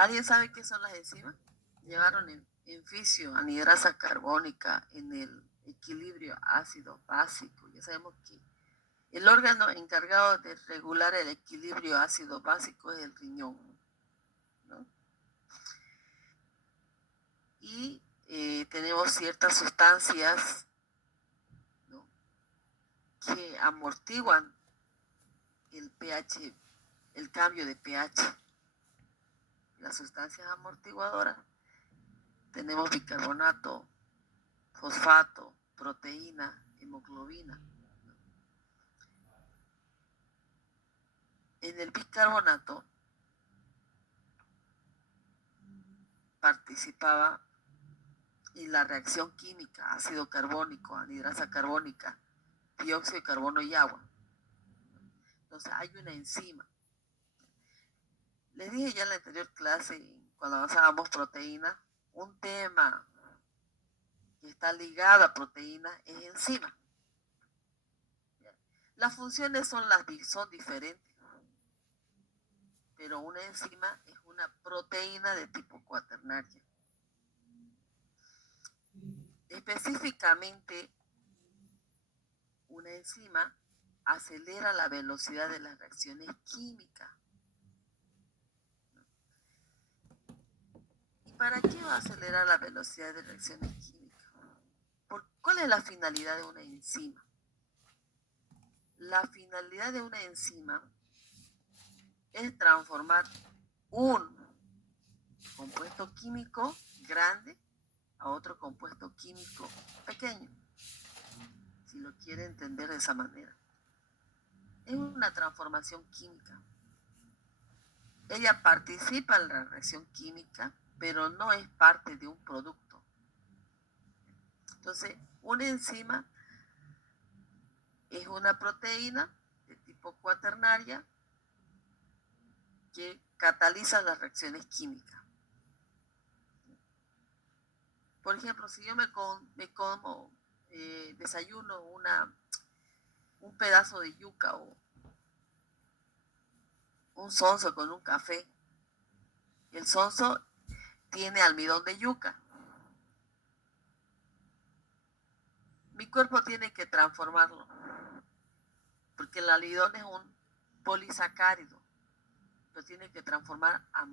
¿Alguien sabe qué son las enzimas? Llevaron en fisio anhidrasa carbónica en el equilibrio ácido básico. Ya sabemos que el órgano encargado de regular el equilibrio ácido básico es el riñón, ¿no? Y tenemos ciertas sustancias, ¿no?, que amortiguan el pH, el cambio de pH. Las sustancias amortiguadoras tenemos bicarbonato, fosfato, proteína, hemoglobina. En el bicarbonato participaba en la reacción química, ácido carbónico, anhidrasa carbónica, dióxido de carbono y agua. Entonces hay una enzima. Les dije ya en la anterior clase, cuando avanzábamos proteína, un tema que está ligado a proteína es enzima. Las funciones son diferentes, pero una enzima es una proteína de tipo cuaternaria. Específicamente, una enzima acelera la velocidad de las reacciones químicas. ¿Y para qué va a acelerar la velocidad de reacciones químicas? ¿Cuál es la finalidad de una enzima? La finalidad de una enzima es transformar un compuesto químico grande a otro compuesto químico pequeño, si lo quiere entender de esa manera. Es una transformación química. Ella participa en la reacción química, pero no es parte de un producto. Entonces, una enzima es una proteína de tipo cuaternaria que cataliza las reacciones químicas. Por ejemplo, si yo desayuno un pedazo de yuca o un sonso con un café, el sonso tiene almidón de yuca. Mi cuerpo tiene que transformarlo, porque el almidón es un polisacárido, lo tiene que transformar a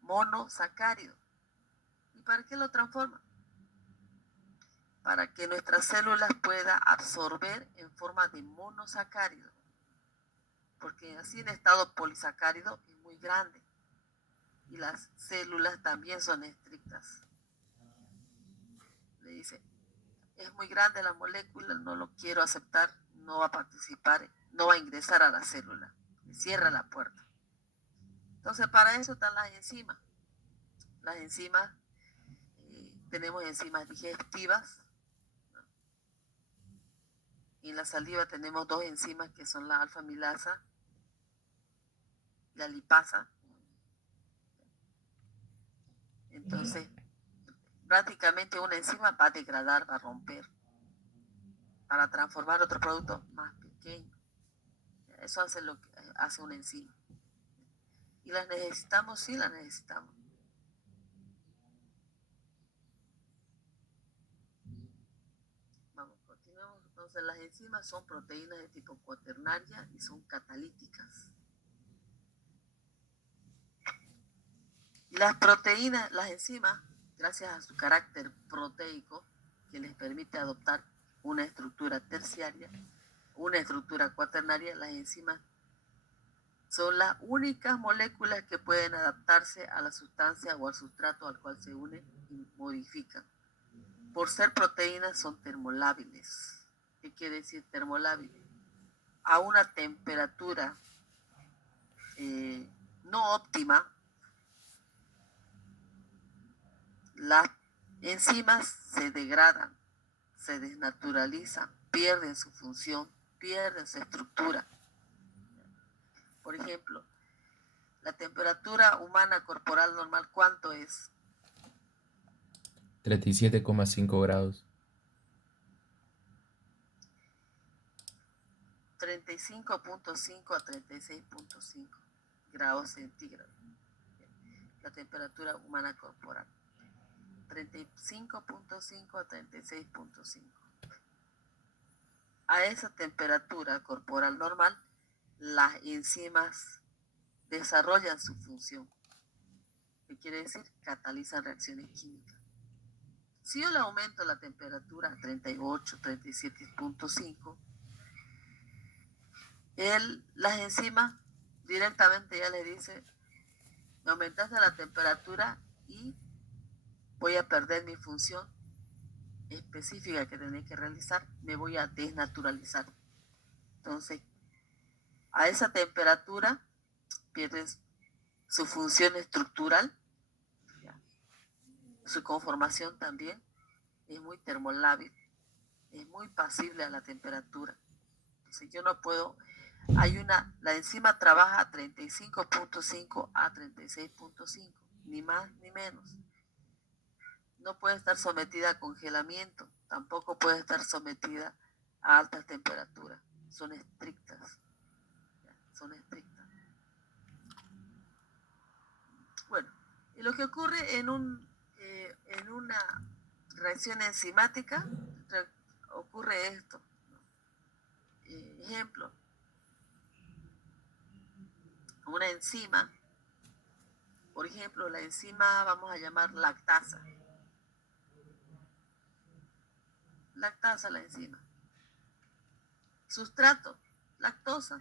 monosacárido. ¿Y para qué lo transforma? Para que nuestras células puedan absorber en forma de monosacárido, porque así en estado polisacárido es muy grande y las células también son estrictas. Le dice, es muy grande la molécula, no lo quiero aceptar, no va a participar, no va a ingresar a la célula, le cierra la puerta. Entonces, para eso están las enzimas. Las enzimas, tenemos enzimas digestivas. Y en la saliva tenemos dos enzimas que son la alfa-amilasa y la lipasa. Entonces, prácticamente una enzima va a degradar, va a romper, para transformar otro producto más pequeño. Eso hace lo que hace una enzima. ¿Y las necesitamos? Sí, las necesitamos. Vamos, continuamos. Entonces, las enzimas son proteínas de tipo cuaternaria y son catalíticas. Y las proteínas, las enzimas, gracias a su carácter proteico, que les permite adoptar una estructura terciaria, una estructura cuaternaria, las enzimas son las únicas moléculas que pueden adaptarse a la sustancia o al sustrato al cual se unen y modifican. Por ser proteínas son termolábiles. ¿Qué quiere decir termolábiles? A una temperatura no óptima, las enzimas se degradan, se desnaturalizan, pierden su función, pierden su estructura. Por ejemplo, la temperatura humana corporal normal, ¿cuánto es? 37,5 grados. 35.5 a 36.5 grados centígrados. la temperatura humana corporal. 35.5 a 36.5. A esa temperatura corporal normal, las enzimas desarrollan su función. ¿Qué quiere decir? Catalizan reacciones químicas. Si yo le aumento la temperatura a 38, 37.5, las enzimas directamente ya le dice, me aumentaste la temperatura y voy a perder mi función específica que tenés que realizar, me voy a desnaturalizar. Entonces, a esa temperatura pierdes su función estructural, ¿ya? Su conformación también es muy termolábil, es muy pasible a la temperatura. Entonces, yo no puedo, la enzima trabaja a 35.5 a 36.5, ni más ni menos. No puede estar sometida a congelamiento, tampoco puede estar sometida a altas temperaturas. Son estrictas. Son estrictas. Bueno, y lo que ocurre en una reacción enzimática, ocurre esto. Ejemplo, una enzima, por ejemplo, la enzima vamos a llamar lactasa. Lactasa la enzima. Sustrato, lactosa.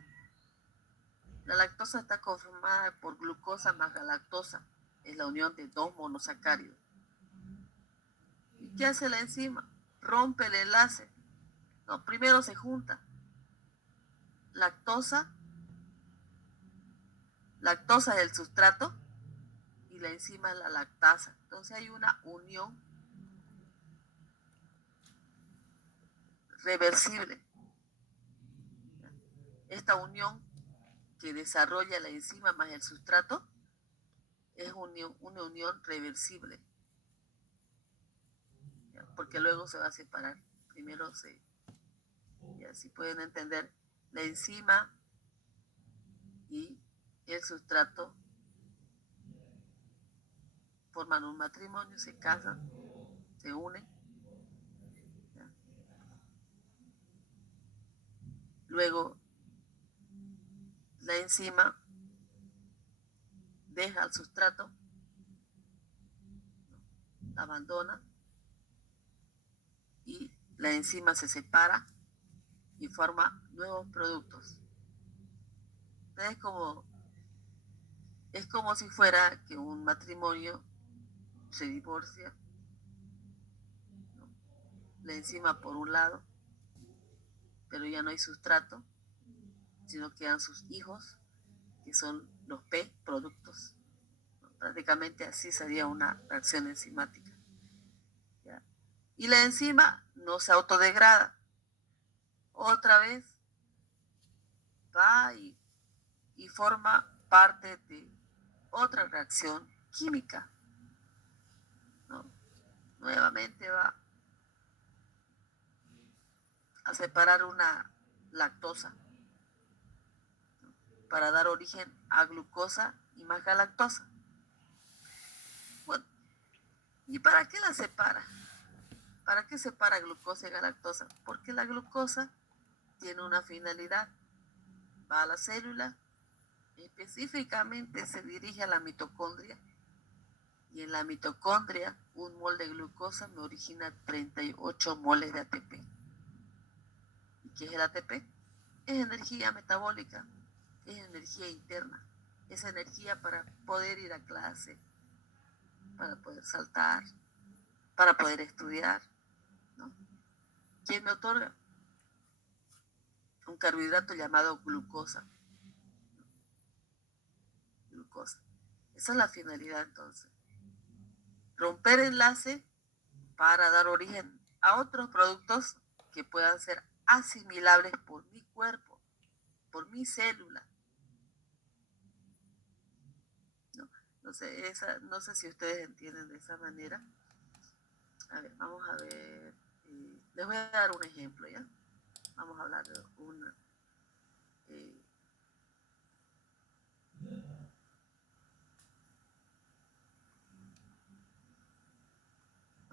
La lactosa está conformada por glucosa más galactosa. Es la unión de dos monosacáridos. ¿Y qué hace la enzima? Rompe el enlace. No, primero se junta lactosa es el sustrato y la enzima es la lactasa. Entonces hay una unión reversible. Esta unión que desarrolla la enzima más el sustrato es una unión reversible, porque luego se va a separar. Primero y así pueden entender, la enzima y el sustrato forman un matrimonio, se casan, se unen. ¿Ya? Luego la enzima deja el sustrato, la abandona y la enzima se separa y forma nuevos productos. Entonces es como si fuera que un matrimonio se divorcia, ¿no? La enzima por un lado, pero ya no hay sustrato, sino quedan sus hijos, que son los P productos. Prácticamente así sería una reacción enzimática. ¿Ya? Y la enzima no se autodegrada. Otra vez va y forma parte de otra reacción química, ¿no? Nuevamente va a separar una lactosa, ¿no? Para dar origen a glucosa y más galactosa. Bueno, ¿y para qué la separa? ¿Para qué separa glucosa y galactosa? Porque la glucosa tiene una finalidad. Va a la célula, específicamente se dirige a la mitocondria, y en la mitocondria un mol de glucosa me origina 38 moles de ATP. ¿Y qué es el ATP? Es energía metabólica, es energía interna, es energía para poder ir a clase, para poder saltar, para poder estudiar, ¿no? ¿Quién me otorga? Un carbohidrato llamado glucosa. Glucosa. Esa es la finalidad entonces. Romper enlace para dar origen a otros productos que puedan ser asimilables por mi cuerpo, por mi célula. No sé si ustedes entienden de esa manera. A ver, vamos a ver. Les voy a dar un ejemplo, ¿ya? Vamos a hablar de una.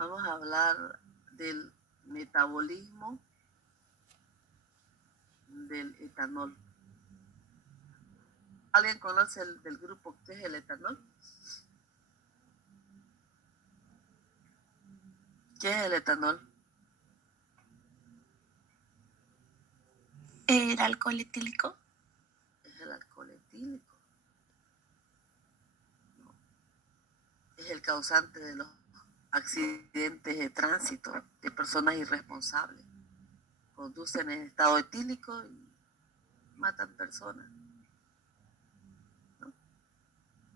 Vamos a hablar del metabolismo del etanol. ¿Alguien conoce del grupo qué es el etanol? ¿Qué es el etanol? ¿El alcohol etílico? Es el alcohol etílico. No. Es el causante de los accidentes de tránsito de personas irresponsables. Conducen en estado etílico y matan personas, ¿no?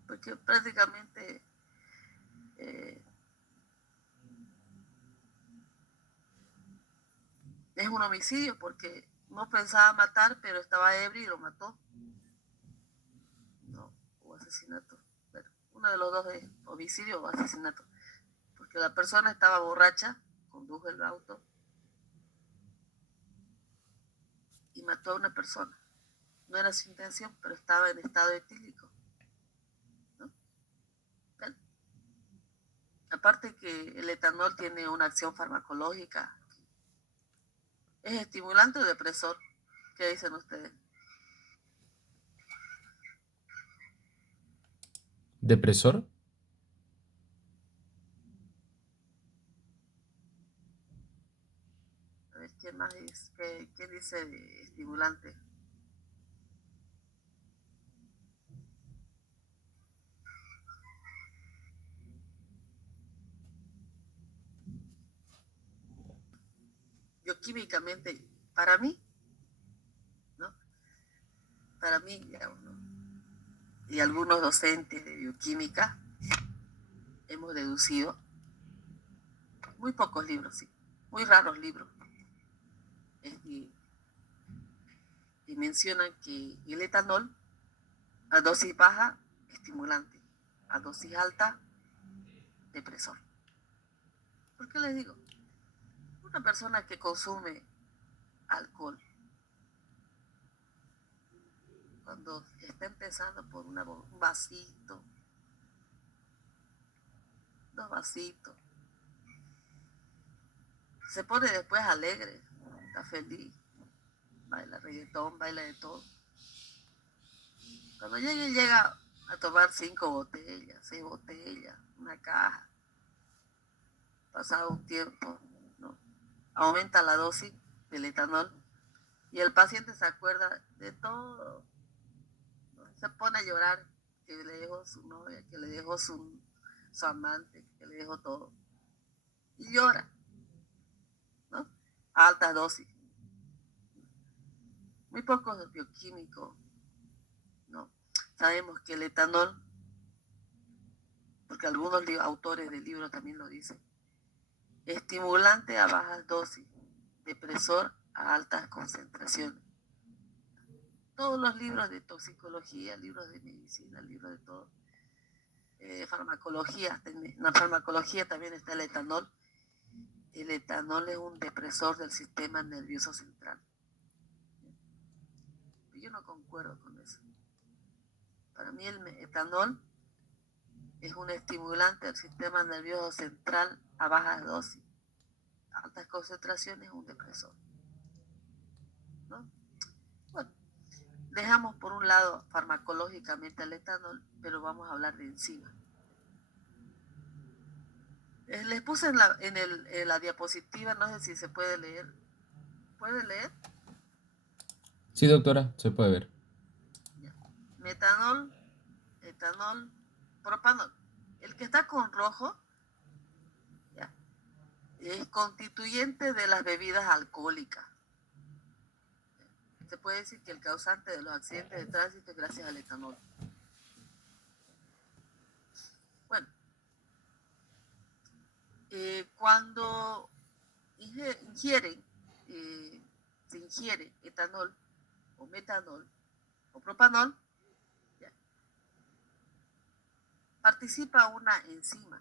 Porque prácticamente es un homicidio porque no pensaba matar, pero estaba ebrio y lo mató. No, o asesinato. Pero uno de los dos es homicidio o asesinato. Porque la persona estaba borracha, condujo el auto y mató a una persona. No era su intención, pero estaba en estado etílico, ¿no? Bueno, aparte que el etanol tiene una acción farmacológica. ¿Es estimulante o depresor? ¿Qué dicen ustedes? ¿Depresor? A ver, ¿quién más dice? ¿Qué dice de estimulante? Bioquímicamente, para mí, ¿no? Para mí, digamos, ¿no? Y algunos docentes de bioquímica hemos deducido, muy pocos libros, sí, muy raros libros, y mencionan que el etanol a dosis baja, estimulante, a dosis alta, depresor. ¿Por qué les digo? Una persona que consume alcohol, cuando está empezando por un vasito, dos vasitos, se pone después alegre, está feliz, baila reggaetón, baila de todo. Cuando llega a tomar 5 botellas, 6 botellas, una caja, pasado un tiempo, ¿no? Aumenta la dosis del etanol y el paciente se acuerda de todo, ¿no? Se pone a llorar que le dejó su novia, que le dejó su amante, que le dejó todo. Y llora, ¿no? A alta dosis. Muy pocos bioquímicos, ¿no? Sabemos que el etanol, porque algunos autores del libro también lo dicen, estimulante a bajas dosis, depresor a altas concentraciones. Todos los libros de toxicología, libros de medicina, libros de todo, farmacología, en la farmacología también está el etanol. El etanol es un depresor del sistema nervioso central. Yo no concuerdo con eso. Para mí el etanol es un estimulante del sistema nervioso central a bajas dosis. Altas concentraciones, un depresor, ¿no? Bueno, dejamos por un lado farmacológicamente el etanol, pero vamos a hablar de enzimas. Les puse en la diapositiva, no sé si se puede leer. ¿Puede leer? Sí, doctora, se puede ver. Ya. Metanol, etanol, propanol. El que está con rojo, ya, es constituyente de las bebidas alcohólicas. Se puede decir que el causante de los accidentes de tránsito es gracias al etanol. Bueno, cuando ingieren, se ingiere etanol o metanol o propanol, ya, participa una enzima.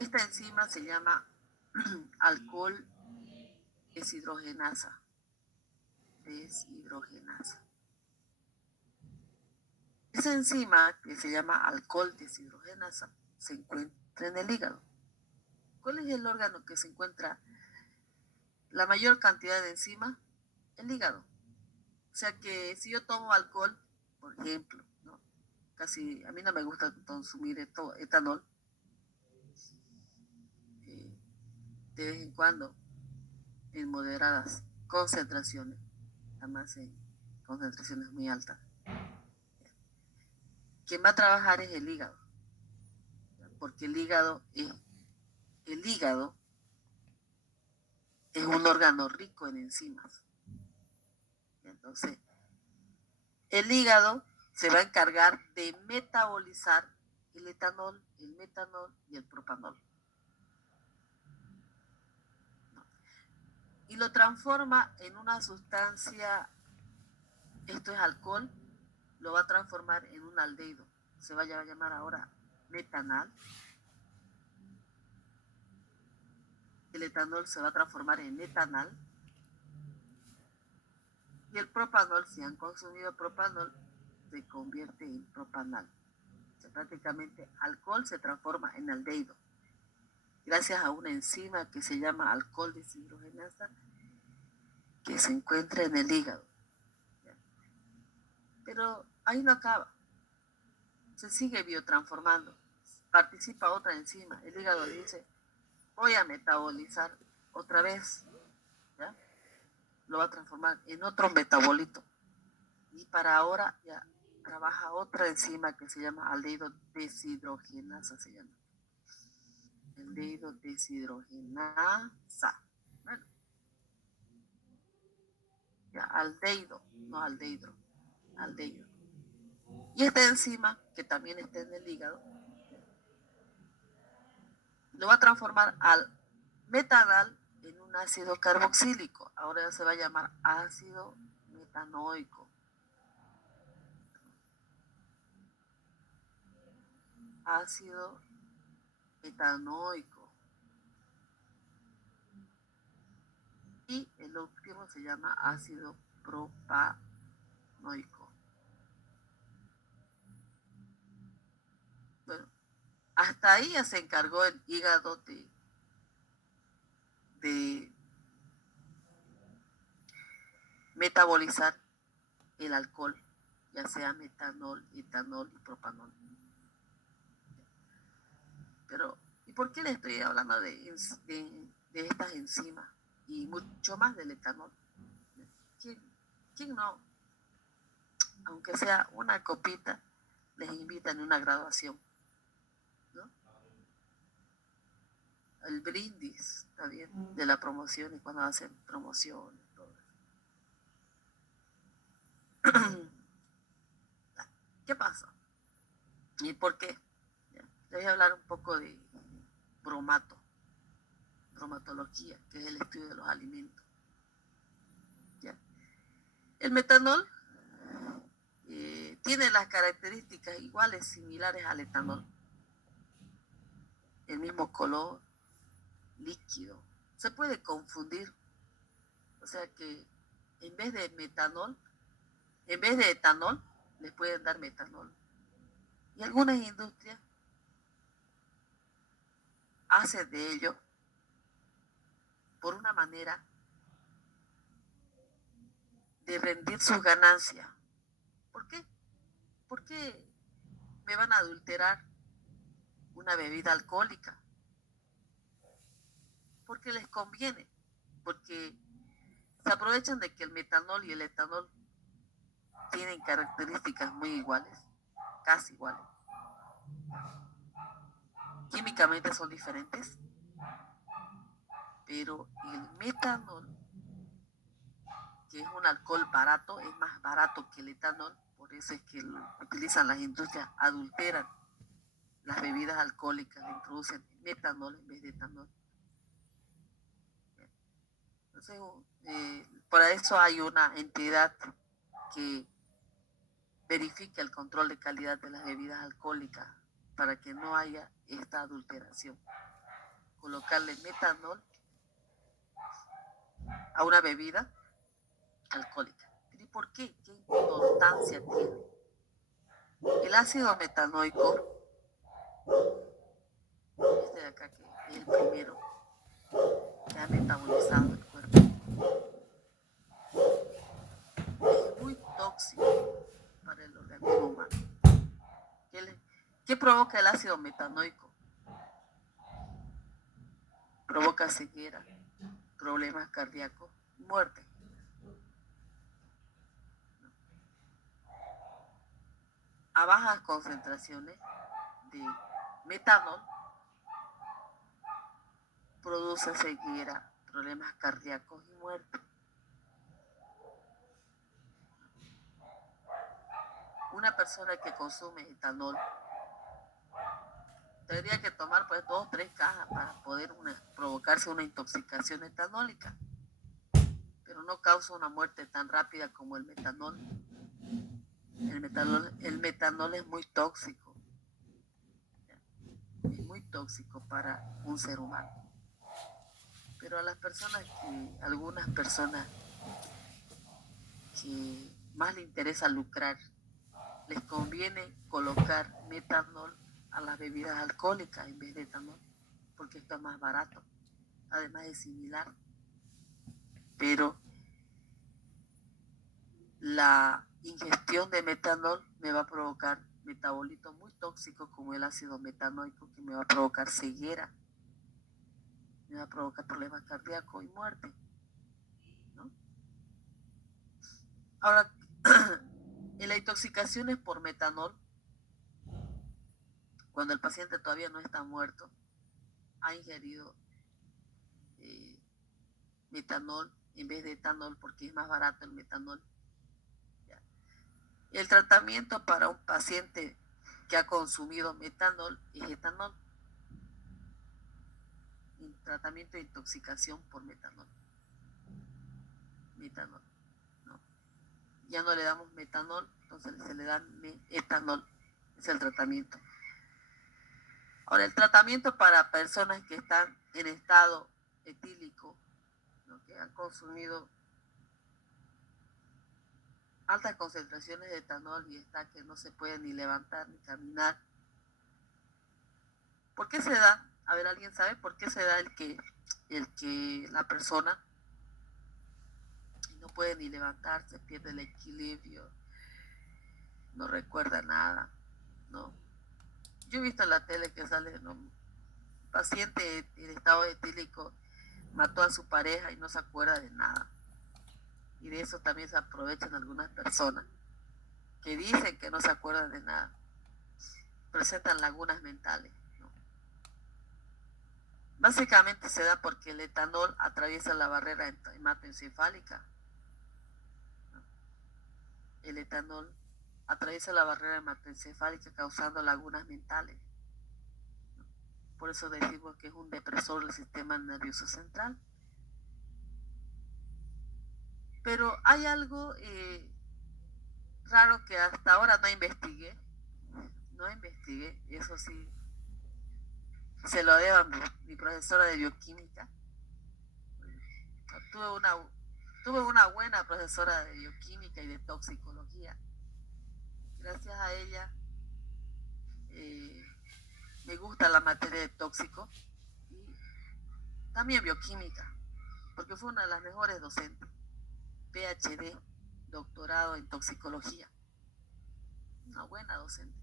Esta enzima se llama alcohol deshidrogenasa. Esa enzima que se llama alcohol deshidrogenasa se encuentra encuentra en el hígado. ¿Cuál es el órgano que se encuentra la mayor cantidad de enzimas? El hígado. O sea que si yo tomo alcohol, por ejemplo, ¿no? Casi a mí no me gusta consumir etanol, de vez en cuando, en moderadas concentraciones, además en concentraciones muy altas. Quien va a trabajar es el hígado, porque el hígado es un órgano rico en enzimas. Entonces, el hígado se va a encargar de metabolizar el etanol, el metanol y el propanol. Y lo transforma en una sustancia, esto es alcohol, lo va a transformar en un aldehído. Se va a llamar ahora metanal. El etanol se va a transformar en metanal. Y el propanol, si han consumido propanol, se convierte en propanal. O sea, prácticamente alcohol se transforma en aldehído, gracias a una enzima que se llama alcohol deshidrogenasa, que se encuentra en el hígado. Pero ahí no acaba, se sigue biotransformando, participa otra enzima, el hígado dice, voy a metabolizar otra vez, ¿ya? Lo va a transformar en otro metabolito, y para ahora ya trabaja otra enzima que se llama aldehído deshidrogenasa, se llama. Aldehído deshidrogenasa. Bueno, ya, aldehído, no aldehído, aldehído. Y esta enzima, que también está en el hígado, lo va a transformar al metanal en un ácido carboxílico. Ahora ya se va a llamar ácido metanoico. Ácido metanoico. Y el último se llama ácido propanoico. Bueno, hasta ahí ya se encargó el hígado de metabolizar el alcohol, ya sea metanol, etanol y propanol. Pero, ¿y por qué le estoy hablando de estas enzimas? Y mucho más del etanol. ¿Quién no? Aunque sea una copita, les invitan en una graduación, ¿no? El brindis, ¿está bien? De la promoción, y cuando hacen promociones, todo eso. ¿Qué pasa? ¿Y por qué? Ya, les voy a hablar un poco de bromatología, que es el estudio de los alimentos. ¿Ya? El metanol tiene las características iguales, similares al etanol. El mismo color, líquido. Se puede confundir. O sea que en vez de etanol, le pueden dar metanol. Y algunas industrias hacen de ello por una manera de rendir sus ganancias. ¿Por qué? ¿Por qué me van a adulterar una bebida alcohólica? Porque les conviene, porque se aprovechan de que el metanol y el etanol tienen características muy iguales, casi iguales. Químicamente son diferentes, pero el metanol, que es un alcohol barato, es más barato que el etanol, por eso es que lo utilizan las industrias, adulteran las bebidas alcohólicas, le introducen metanol en vez de etanol. Entonces, por eso hay una entidad que verifica el control de calidad de las bebidas alcohólicas para que no haya esta adulteración. Colocarle metanol a una bebida alcohólica. ¿Y por qué? ¿Qué importancia tiene? El ácido metanoico es el primero que ha metabolizado el cuerpo. Es muy tóxico para el organismo humano. ¿Qué provoca el ácido metanoico? Provoca ceguera, problemas cardíacos, muerte. A bajas concentraciones de metanol produce ceguera, problemas cardíacos y muerte. Una persona que consume etanol tendría que tomar pues 2 o 3 cajas para poder provocarse una intoxicación etanólica, pero no causa una muerte tan rápida como el metanol. El metanol es muy tóxico, para un ser humano. Pero a algunas personas que más les interesa lucrar, les conviene colocar metanol a las bebidas alcohólicas en vez de etanol, porque esto es más barato, además es similar. Pero la ingestión de metanol me va a provocar metabolitos muy tóxicos como el ácido metanoico, que me va a provocar ceguera, me va a provocar problemas cardíacos y muerte, ¿no? Ahora, en las intoxicaciones por metanol, cuando el paciente todavía no está muerto, ha ingerido metanol en vez de etanol, porque es más barato el metanol. El tratamiento para un paciente que ha consumido metanol es etanol. Un tratamiento de intoxicación por metanol. ¿No? Ya no le damos metanol, entonces se le da etanol. Es el tratamiento. Ahora, el tratamiento para personas que están en estado etílico, ¿no? Que han consumido altas concentraciones de etanol y está que no se puede ni levantar ni caminar. ¿Por qué se da? A ver, ¿alguien sabe por qué se da el que la persona no puede ni levantarse, pierde el equilibrio, no recuerda nada, ¿no? Yo he visto en la tele que sale, ¿no? Paciente en estado etílico mató a su pareja y no se acuerda de nada. Y de eso también se aprovechan algunas personas que dicen que no se acuerdan de nada. Presentan lagunas mentales, ¿no? Básicamente se da porque el etanol atraviesa la barrera hematoencefálica. El etanol atraviesa la barrera hematoencefálica causando lagunas mentales. Por eso decimos que es un depresor del sistema nervioso central. Pero hay algo raro que hasta ahora no investigué, eso sí, se lo debo a mi profesora de bioquímica. Tuve una buena profesora de bioquímica y de toxicología. Gracias a ella me gusta la materia de tóxico y también bioquímica, porque fue una de las mejores docentes. PhD, doctorado en toxicología. Una buena docente.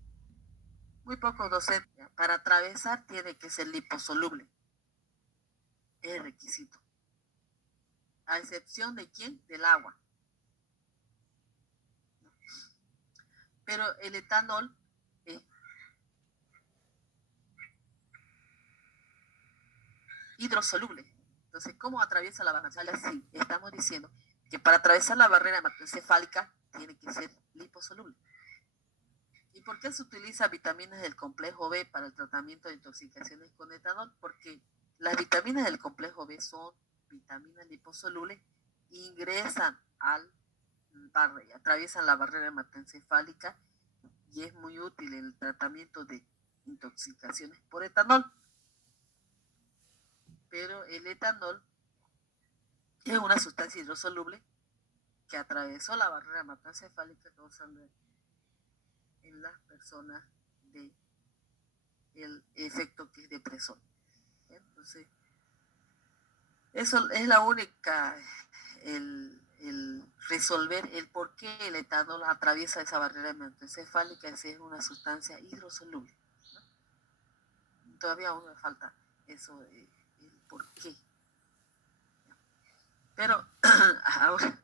Muy pocos docentes. Para atravesar tiene que ser liposoluble. Es el requisito. A excepción de ¿quién? Del agua. Pero el etanol es hidrosoluble. Entonces, ¿cómo atraviesa la barrera? Sí, estamos diciendo que para atravesar la barrera hematoencefálica tiene que ser liposoluble. ¿Y por qué se utiliza vitaminas del complejo B para el tratamiento de intoxicaciones con etanol? Porque las vitaminas del complejo B son vitaminas liposolubles e ingresan atraviesan la barrera hematoencefálica y es muy útil en el tratamiento de intoxicaciones por etanol. Pero el etanol es una sustancia hidrosoluble que atravesó la barrera hematoencefálica causando en las personas el efecto que es depresor. Entonces, eso es la única, el resolver el por qué el etanol atraviesa esa barrera hematoencefálica, si es una sustancia hidrosoluble, ¿no? Todavía aún me falta eso, el por qué. Pero ahora,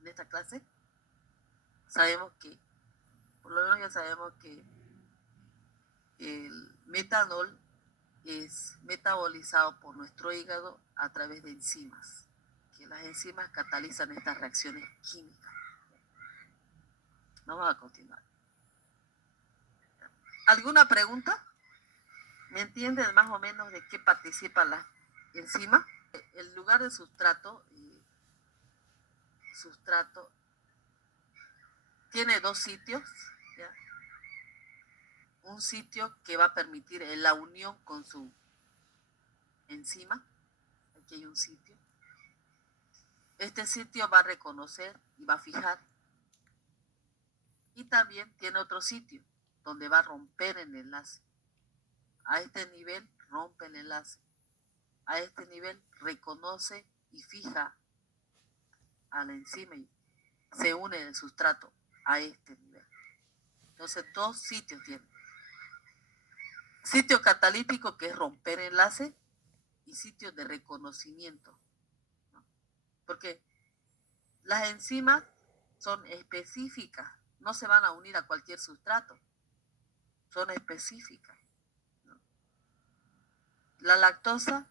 en esta clase, sabemos que, por lo menos ya sabemos que el metanol es metabolizado por nuestro hígado a través de enzimas, que las enzimas catalizan estas reacciones químicas. Vamos a continuar. ¿Alguna pregunta? ¿Me entienden más o menos de qué participan las enzimas? El lugar de sustrato tiene dos sitios, ¿ya? Un sitio que va a permitir la unión con su enzima. Aquí hay un sitio. Este sitio va a reconocer y va a fijar. Y también tiene otro sitio donde va a romper el enlace. A este nivel rompe el enlace. A este nivel reconoce y fija a la enzima y se une el sustrato a este nivel. Entonces, dos sitios tiene. Sitio catalítico, que es romper enlace, y sitio de reconocimiento, ¿no? Porque las enzimas son específicas, no se van a unir a cualquier sustrato, son específicas, ¿no? La lactasa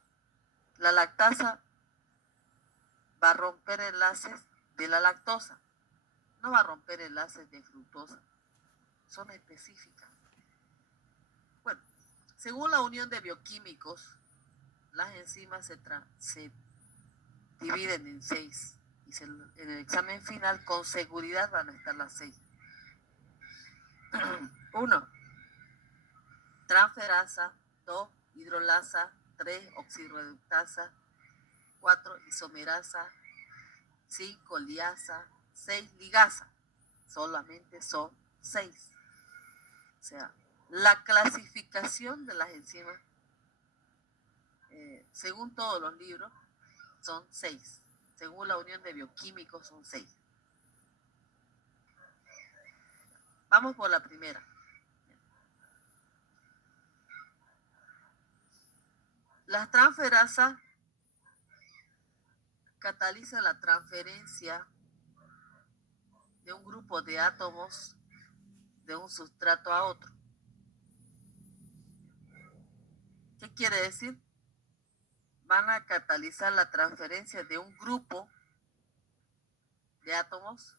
va a romper enlaces de la lactosa, no va a romper enlaces de fructosa, son específicas. Bueno, según la unión de bioquímicos, las enzimas se dividen en 6 y en el examen final con seguridad van a estar las 6. 1. Transferasa. 2. Hidrolasa. 3. Oxirreductasa. 4. Isomerasa. 5. Liasa. 6. Ligasa. Solamente son 6. O sea, la clasificación de las enzimas, según todos los libros, son 6. Según la unión de bioquímicos, son 6. Vamos por la primera. Las transferasas catalizan la transferencia de un grupo de átomos de un sustrato a otro. ¿Qué quiere decir? Van a catalizar la transferencia de un grupo de átomos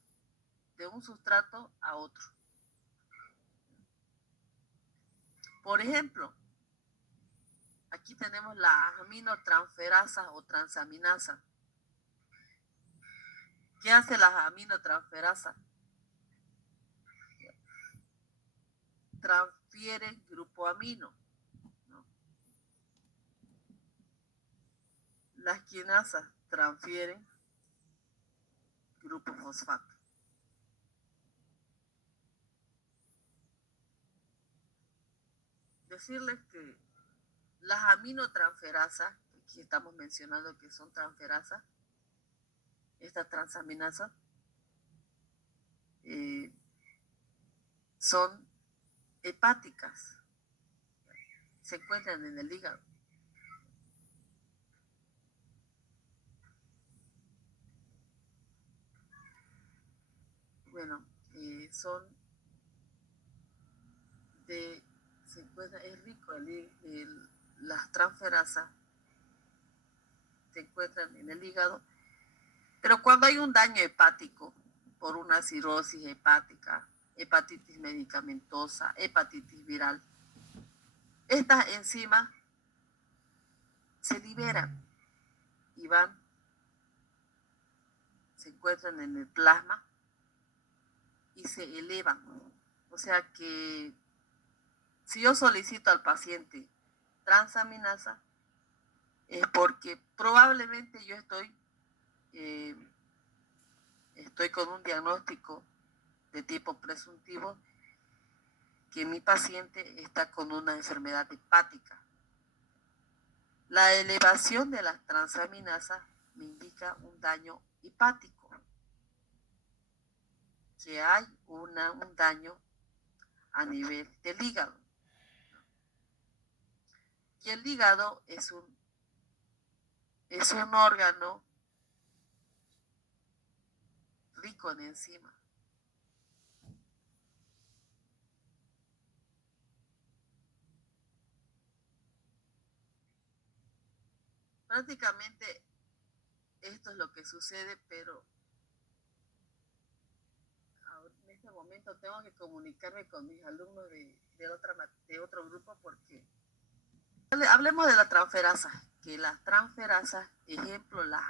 de un sustrato a otro. Por ejemplo, aquí tenemos la aminotransferasa o transaminasa. ¿Qué hace la aminotransferasa? Transfiere grupo amino, ¿no? Las quinasas transfieren grupo fosfato. Decirles que las aminotransferasas, aquí estamos mencionando que son transferasas, estas transaminasas, son hepáticas, se encuentran en el hígado. Bueno, se encuentra, es rico las transferasas, se encuentran en el hígado, pero cuando hay un daño hepático por una cirrosis hepática, hepatitis medicamentosa, hepatitis viral, estas enzimas se liberan y se encuentran en el plasma y se elevan. O sea que si yo solicito al paciente transaminasa, es porque probablemente yo estoy con un diagnóstico de tipo presuntivo que mi paciente está con una enfermedad hepática. La elevación de las transaminasas me indica un daño hepático, que hay un daño a nivel del hígado. Y el hígado es un órgano rico en enzimas. Prácticamente esto es lo que sucede, pero en este momento tengo que comunicarme con mis alumnos de otro grupo porque hablemos de la transferasa, que las transferasas, ejemplo, las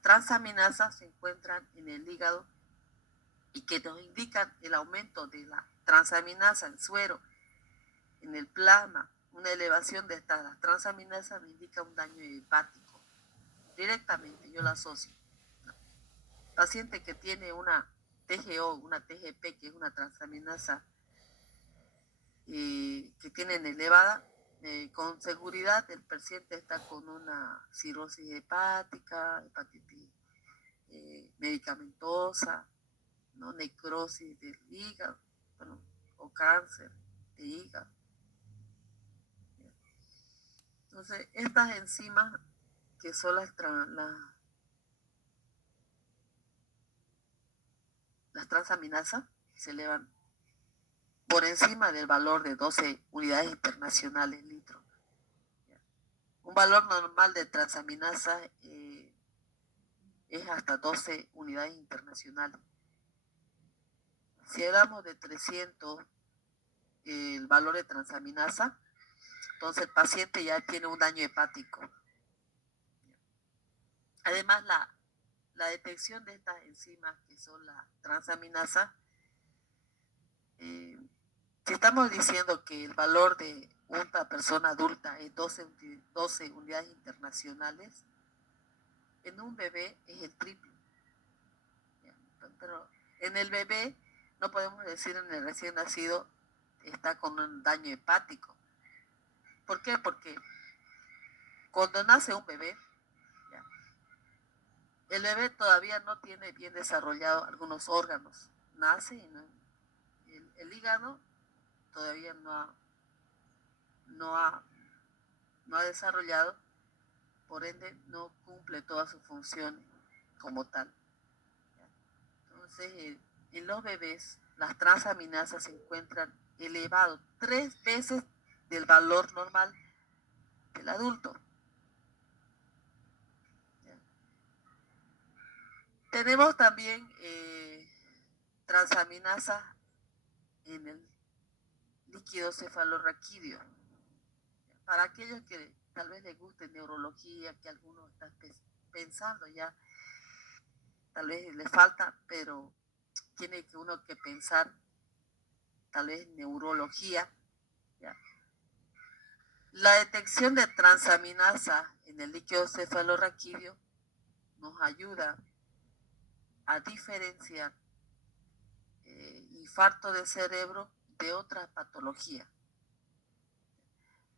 transaminasas se encuentran en el hígado y que nos indican el aumento de la transaminasa en suero, en el plasma. Una elevación de estas transaminasas me indica un daño hepático. Directamente yo la asocio. Paciente que tiene una TGO, una TGP, que es una transaminasa que tienen elevada, con seguridad el paciente está con una cirrosis hepática, hepatitis medicamentosa, ¿no? Necrosis del hígado, bueno, o cáncer de hígado. Entonces, estas enzimas que son las transaminasas se elevan por encima del valor de 12 unidades internacionales litro. Un valor normal de transaminasa es hasta 12 unidades internacionales. Si hablamos de 300, el valor de transaminasa, entonces el paciente ya tiene un daño hepático. Además, la detección de estas enzimas que son las transaminasas, si estamos diciendo que el valor de una persona adulta es 12 unidades internacionales, en un bebé es el triple. Pero en el bebé no podemos decir en el recién nacido está con un daño hepático. ¿Por qué? Porque cuando nace un bebé, el bebé todavía no tiene bien desarrollado algunos órganos. Nace y el hígado todavía no ha desarrollado, por ende no cumple todas sus funciones como tal. Entonces, en los bebés, las transaminasas se encuentran elevados 3 veces del valor normal del adulto. Tenemos también transaminasas en el líquido cefalorraquídeo. Para aquellos que tal vez les guste neurología, que algunos están pensando ya, tal vez les falta, pero tiene que uno que pensar tal vez neurología. ¿Ya? La detección de transaminasa en el líquido cefalorraquídeo nos ayuda a diferenciar infarto de cerebro de otra patología.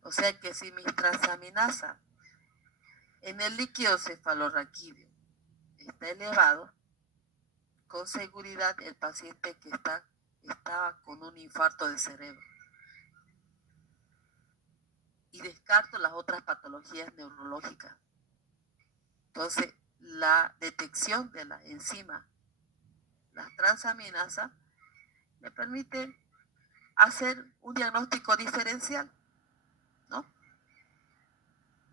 O sea que si mi transaminasa en el líquido cefalorraquídeo está elevado, con seguridad el paciente que estaba con un infarto de cerebro. Y descarto las otras patologías neurológicas. Entonces, la detección de la enzima, las transaminasas, me permite hacer un diagnóstico diferencial, ¿no?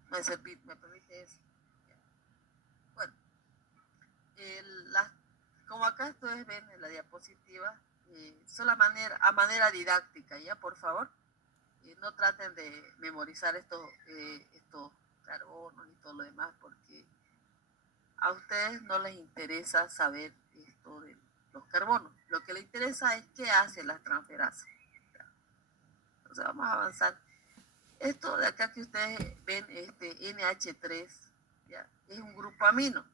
Me permite eso. Bueno, como acá ustedes ven en la diapositiva, solo a manera didáctica, ¿ya? Por favor, no traten de memorizar estos carbonos y todo lo demás, porque a ustedes no les interesa saber esto de los carbonos. Lo que les interesa es qué hacen las transferasas. Entonces vamos a avanzar. Esto de acá que ustedes ven, este NH3, ¿ya? Es un grupo amino.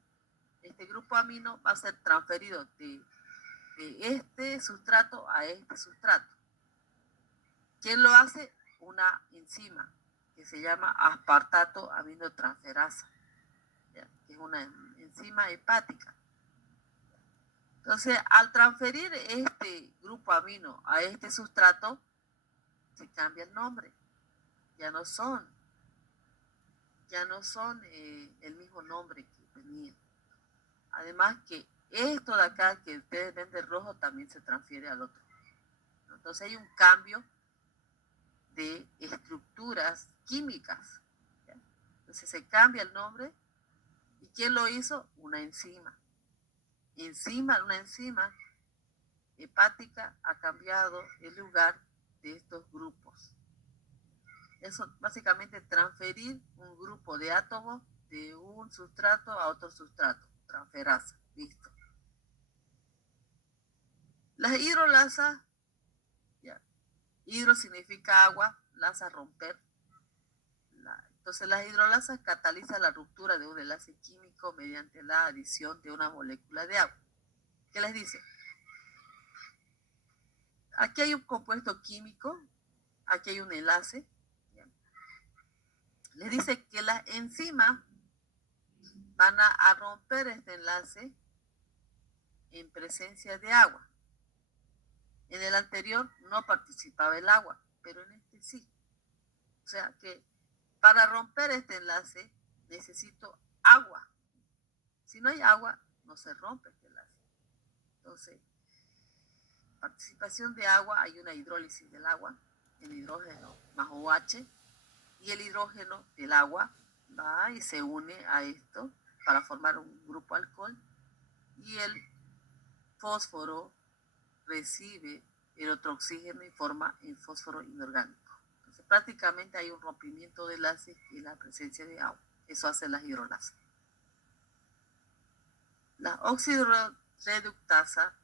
Este grupo amino va a ser transferido de este sustrato a este sustrato. ¿Quién lo hace? Una enzima que se llama aspartato aminotransferasa, ¿ya? Que es una enzima hepática. Entonces, al transferir este grupo amino a este sustrato, se cambia el nombre. Ya no son el mismo nombre que tenían. Además que esto de acá que ustedes ven de rojo también se transfiere al otro. Entonces hay un cambio de estructuras químicas, ¿ya? Entonces se cambia el nombre. ¿Y quién lo hizo? Una enzima. Una enzima hepática ha cambiado el lugar de estos grupos. Eso básicamente transferir un grupo de átomos de un sustrato a otro sustrato. Transferasa. Listo. Las hidrolasas, ya, hidro significa agua, lasa romper. Entonces las hidrolasas catalizan la ruptura de un enlace químico mediante la adición de una molécula de agua. ¿Qué les dice? Aquí hay un compuesto químico, aquí hay un enlace. Les dice que las enzimas van a romper este enlace en presencia de agua. En el anterior no participaba el agua, pero en este sí. O sea que para romper este enlace necesito agua. Si no hay agua, no se rompe este enlace. Entonces, participación de agua, hay una hidrólisis del agua, el hidrógeno más OH, y el hidrógeno del agua va y se une a esto para formar un grupo alcohol, y el fósforo recibe el otro oxígeno y forma el fósforo inorgánico. Entonces, prácticamente hay un rompimiento de enlaces y la presencia de agua. Eso hace las hidrolasas. La oxirreductasa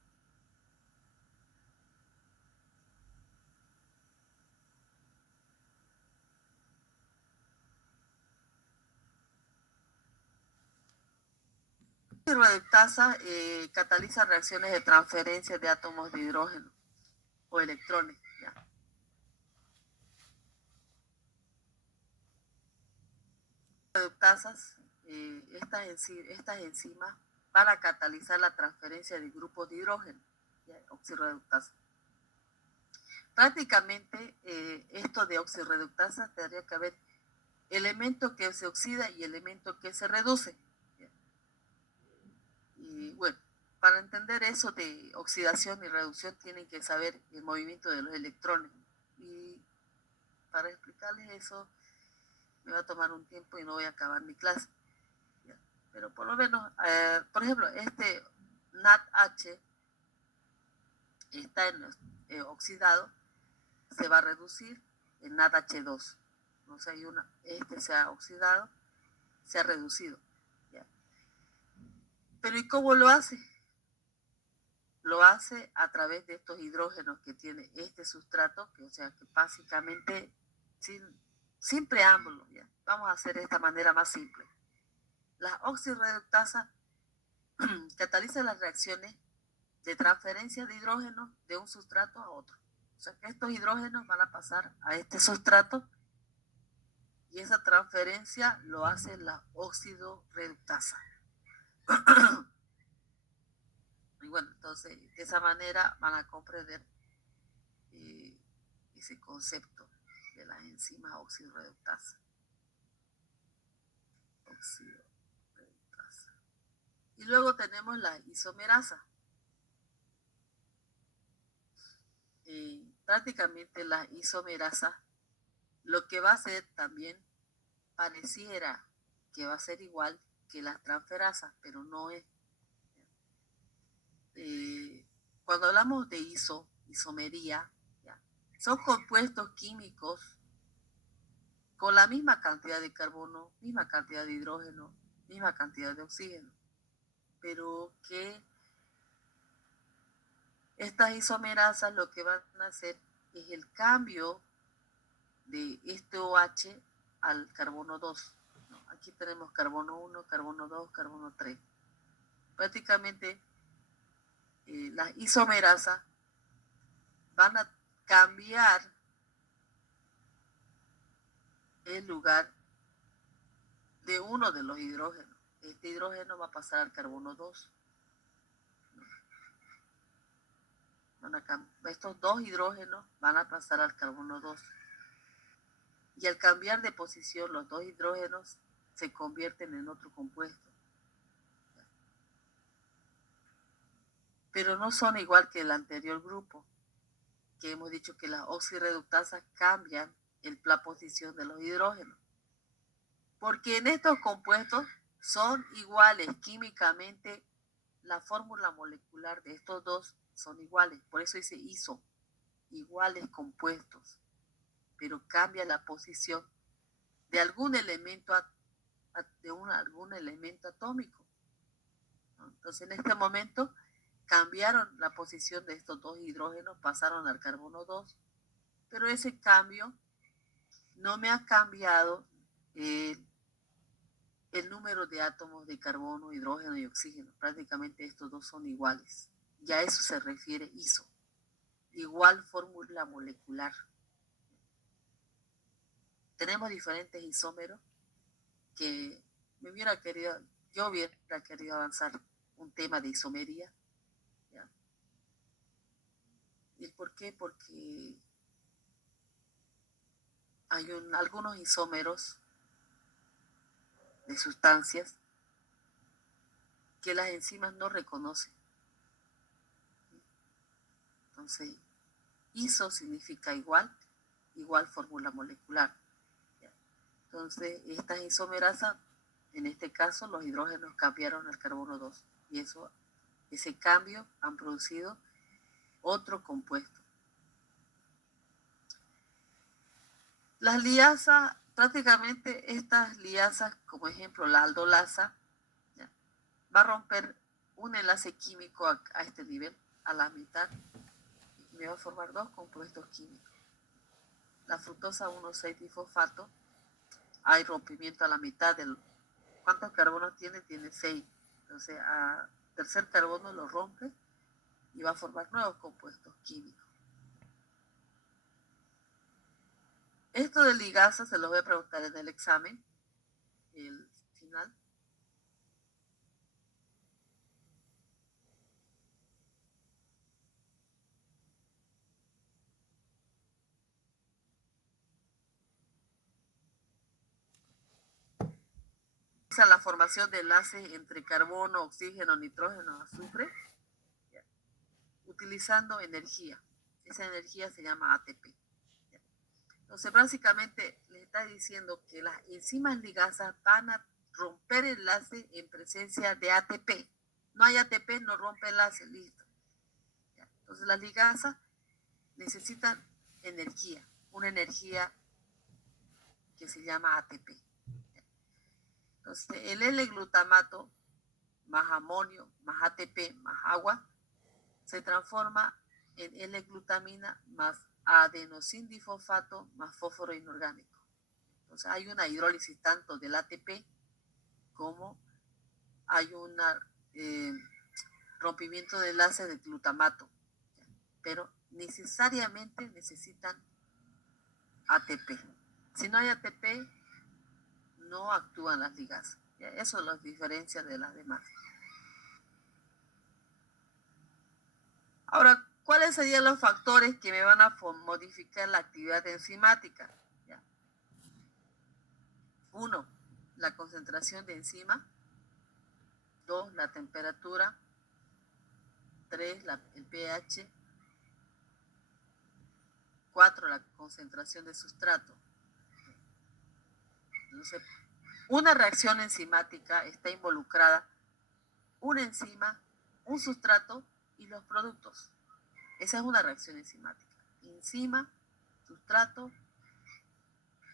cataliza reacciones de transferencia de átomos de hidrógeno o electrones. ¿Ya? Reductasas, estas enzimas van a catalizar la transferencia de grupos de hidrógeno, ¿ya? Oxirreductasa. Prácticamente esto de oxirreductasa tendría que haber elemento que se oxida y elemento que se reduce. ¿Ya? Y bueno, para entender eso de oxidación y reducción tienen que saber el movimiento de los electrones. Y para explicarles eso me va a tomar un tiempo y no voy a acabar mi clase. ¿Ya? Pero por lo menos, por ejemplo, este NADH está oxidado, se va a reducir en NADH2. O sea, este se ha oxidado, se ha reducido. ¿Ya? Pero ¿y cómo lo hace? Lo hace a través de estos hidrógenos que tiene este sustrato, que, o sea, que básicamente sin preámbulo, ¿ya? Vamos a hacer de esta manera más simple. Las oxirreductasas catalizan las reacciones de transferencia de hidrógenos de un sustrato a otro. O sea que estos hidrógenos van a pasar a este sustrato y esa transferencia lo hace la oxidorreductasa. Y bueno, entonces de esa manera van a comprender ese concepto de las enzimas oxidorreductasa. Y luego tenemos la isomerasa. Prácticamente la isomerasa lo que va a hacer también pareciera que va a ser igual que las transferasas, pero no es. Cuando hablamos de isomería, ¿ya? Son compuestos químicos con la misma cantidad de carbono, misma cantidad de hidrógeno, misma cantidad de oxígeno, pero que estas isomerasas lo que van a hacer es el cambio de este OH al carbono 2. ¿No? Aquí tenemos carbono 1, carbono 2, carbono 3. Prácticamente las isomerasas van a cambiar el lugar de uno de los hidrógenos. Este hidrógeno va a pasar al carbono 2. Estos dos hidrógenos van a pasar al carbono 2. Y al cambiar de posición, los dos hidrógenos se convierten en otro compuesto. Pero no son igual que el anterior grupo, que hemos dicho que las oxirreductasas cambian la posición de los hidrógenos. Porque en estos compuestos son iguales químicamente, la fórmula molecular de estos dos son iguales, por eso dice iso, iguales compuestos, pero cambia la posición de algún elemento, algún elemento atómico, ¿no? Entonces en este momento cambiaron la posición de estos dos hidrógenos, pasaron al carbono 2, pero ese cambio no me ha cambiado el número de átomos de carbono, hidrógeno y oxígeno. Prácticamente estos dos son iguales. Y a eso se refiere iso. Igual fórmula molecular. Tenemos diferentes isómeros que yo hubiera querido avanzar un tema de isomería. ¿Ya? ¿Y por qué? Porque hay algunos isómeros de sustancias que las enzimas no reconocen. Entonces, iso significa igual fórmula molecular. Entonces, estas isomerasas, en este caso, los hidrógenos cambiaron al carbono 2 y ese cambio han producido otro compuesto. Las liasas, prácticamente estas liasas, como ejemplo la aldolasa, ¿ya?, va a romper un enlace químico a este nivel, a la mitad, y me va a formar dos compuestos químicos. La fructosa 1,6-difosfato, hay rompimiento a la mitad del... ¿Cuántos carbonos tiene? Tiene 6. Entonces, a tercer carbono lo rompe y va a formar nuevos compuestos químicos. Esto de ligasa se los voy a preguntar en el examen, el final. La formación de enlaces entre carbono, oxígeno, nitrógeno, azufre, utilizando energía. Esa energía se llama ATP. Entonces, básicamente les está diciendo que las enzimas ligasas van a romper enlace en presencia de ATP. No hay ATP, no rompe enlace, listo. Entonces, las ligasas necesitan energía, una energía que se llama ATP. Entonces, el L-glutamato más amonio, más ATP, más agua, se transforma en L-glutamina más adenosindifosfato más fósforo inorgánico. Entonces, hay una hidrólisis tanto del ATP como hay un rompimiento de enlace de glutamato, pero necesariamente necesitan ATP. Si no hay ATP, no actúan las ligasas. Eso los diferencia de las demás. Ahora, ¿cuáles serían los factores que me van a modificar la actividad enzimática? 1, la concentración de enzima. 2, la temperatura. 3, el pH. 4, la concentración de sustrato. Entonces, una reacción enzimática está involucrada una enzima, un sustrato y los productos. Esa es una reacción enzimática. Enzima, sustrato,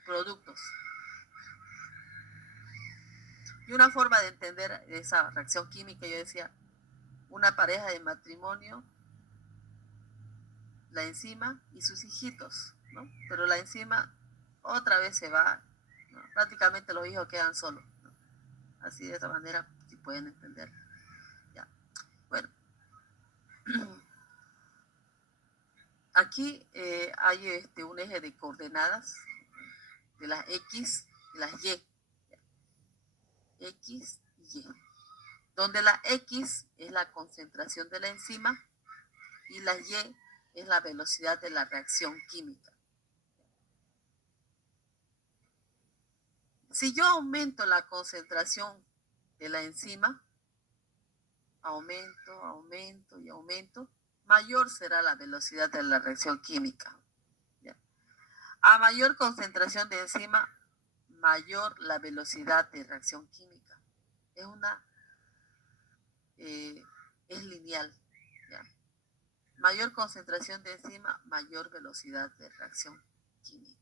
productos. Y una forma de entender esa reacción química, yo decía, una pareja de matrimonio, la enzima y sus hijitos, ¿no? Pero la enzima otra vez se va, ¿no? Prácticamente los hijos quedan solos, ¿no? Así de esa manera, si pueden entender. Ya. Bueno. Aquí hay un eje de coordenadas de las X y las Y. X y Y. Donde la X es la concentración de la enzima y la Y es la velocidad de la reacción química. Si yo aumento la concentración de la enzima, aumento y aumento, mayor será la velocidad de la reacción química. ¿Ya? A mayor concentración de enzima, mayor la velocidad de reacción química. Es lineal. ¿Ya? Mayor concentración de enzima, mayor velocidad de reacción química.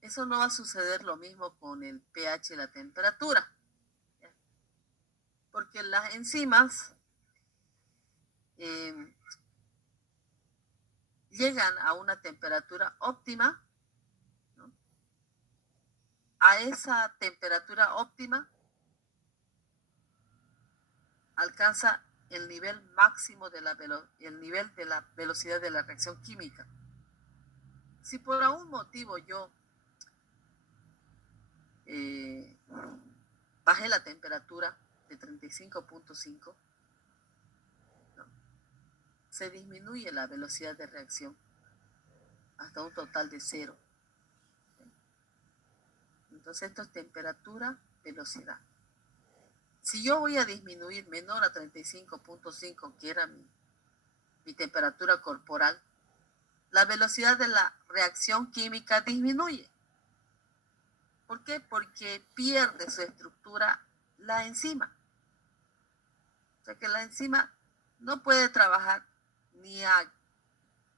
Eso no va a suceder lo mismo con el pH y la temperatura. ¿Ya? Porque las enzimas llegan a una temperatura óptima, ¿no? A esa temperatura óptima alcanza el nivel máximo de la velocidad de la reacción química. Si por algún motivo yo bajé la temperatura de 35.5, ¿no? Se disminuye la velocidad de reacción hasta un total de 0. Entonces esto es temperatura, velocidad. Si yo voy a disminuir menor a 35.5, que era mi temperatura corporal, la velocidad de la reacción química disminuye. ¿Por qué? Porque pierde su estructura la enzima. O sea que la enzima no puede trabajar ni a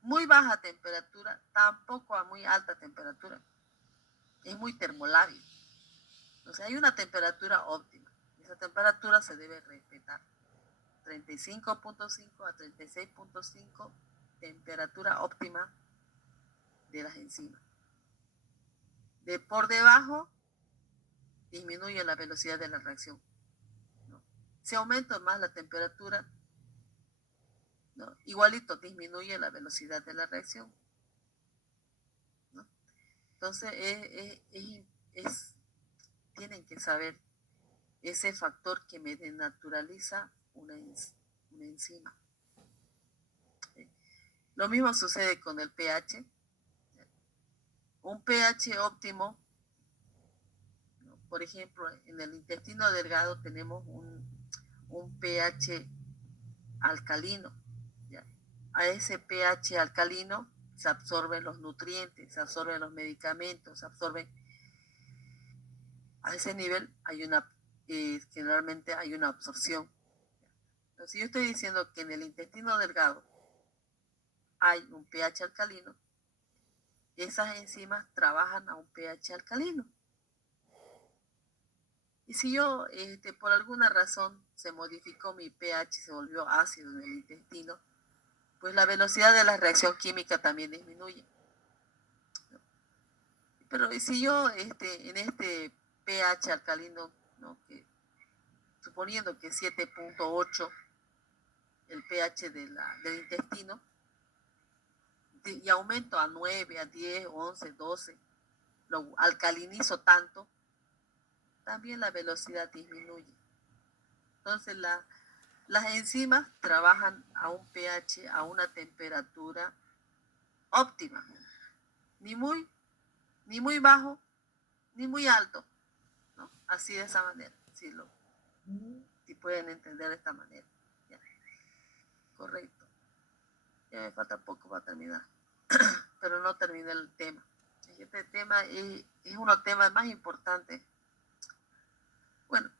muy baja temperatura, tampoco a muy alta temperatura. Es muy termolábil. O sea, hay una temperatura óptima. Esa temperatura se debe respetar. 35.5 a 36.5, temperatura óptima de las enzimas. De por debajo, disminuye la velocidad de la reacción, ¿no? Si aumenta más la temperatura, ¿no? Igualito disminuye la velocidad de la reacción, ¿no? Entonces, tienen que saber ese factor que me denaturaliza una enzima. Lo mismo sucede con el pH. Un pH óptimo, ¿no? Por ejemplo, en el intestino delgado tenemos un pH alcalino. ¿Ya? A ese pH alcalino se absorben los nutrientes, se absorben los medicamentos, se absorben. A ese nivel generalmente hay una absorción. Entonces yo estoy diciendo que en el intestino delgado hay un pH alcalino, esas enzimas trabajan a un pH alcalino. Y si yo, por alguna razón, se modificó mi pH, se volvió ácido en el intestino, pues la velocidad de la reacción química también disminuye. Pero si yo en este pH alcalino, ¿no? Suponiendo que 7.8 el pH del intestino, y aumento a 9, a 10, 11, 12, lo alcalinizo tanto, también la velocidad disminuye. Entonces las enzimas trabajan a un pH, a una temperatura óptima, ni muy bajo, ni muy alto, ¿no? Así de esa manera, si pueden entender de esta manera. Ya. Correcto. Ya me falta poco para terminar, pero no terminé el tema. Este tema es uno de los temas más importantes. Bueno,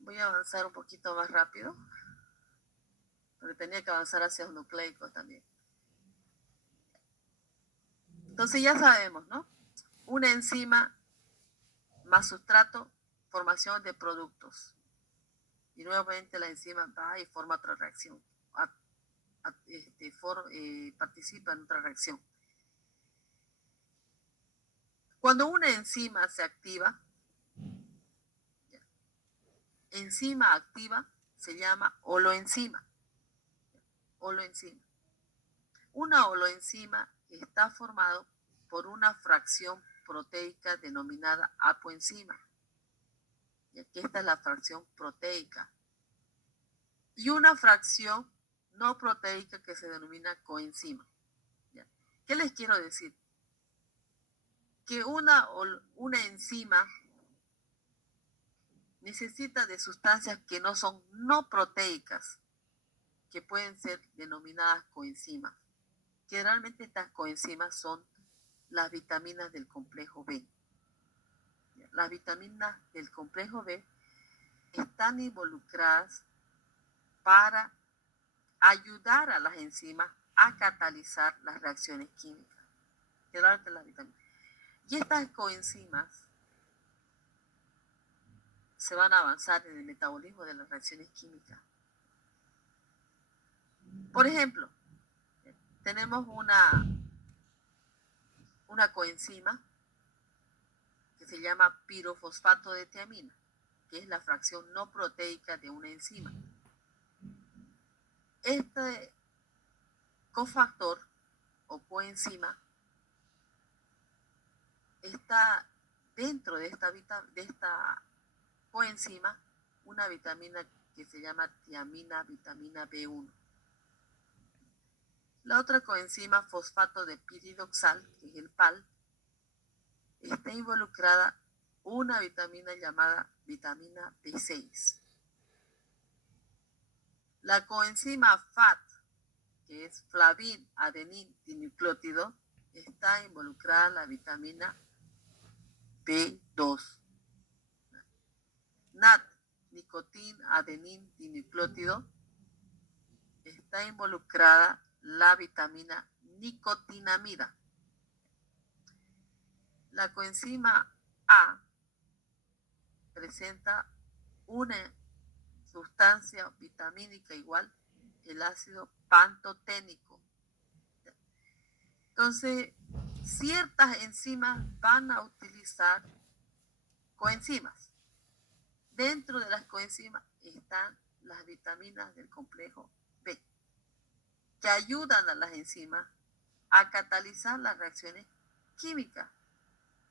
voy a avanzar un poquito más rápido, porque tenía que avanzar hacia los nucleicos también. Entonces ya sabemos, ¿no? Una enzima más sustrato, formación de productos. Y nuevamente la enzima va y forma otra reacción. Participa en otra reacción. Cuando una enzima se activa, enzima activa se llama holoenzima. Holoenzima. Una holoenzima está formado por una fracción proteica denominada apoenzima. Y aquí está la fracción proteica. Y una fracción no proteica que se denomina coenzima. ¿Ya? ¿Qué les quiero decir? Que una enzima necesita de sustancias que no son no proteicas, que pueden ser denominadas coenzimas. Generalmente estas coenzimas son las vitaminas del complejo B. Las vitaminas del complejo B están involucradas para ayudar a las enzimas a catalizar las reacciones químicas. Generalmente las vitaminas. Y estas coenzimas se van a avanzar en el metabolismo de las reacciones químicas. Por ejemplo, tenemos una coenzima que se llama pirofosfato de tiamina, que es la fracción no proteica de una enzima. Este cofactor o coenzima está dentro de esta coenzima una vitamina que se llama tiamina, vitamina B1. La otra coenzima, fosfato de piridoxal, que es el PAL, está involucrada una vitamina llamada vitamina B6. La coenzima FAT, que es flavin adenin dinucleótido, está involucrada la vitamina B2. NAT, nicotin adenin dinucleótido, está involucrada la vitamina nicotinamida. La coenzima A presenta una sustancia vitamínica igual, el ácido pantoténico. Entonces, ciertas enzimas van a utilizar coenzimas. Dentro de las coenzimas están las vitaminas del complejo B, que ayudan a las enzimas a catalizar las reacciones químicas.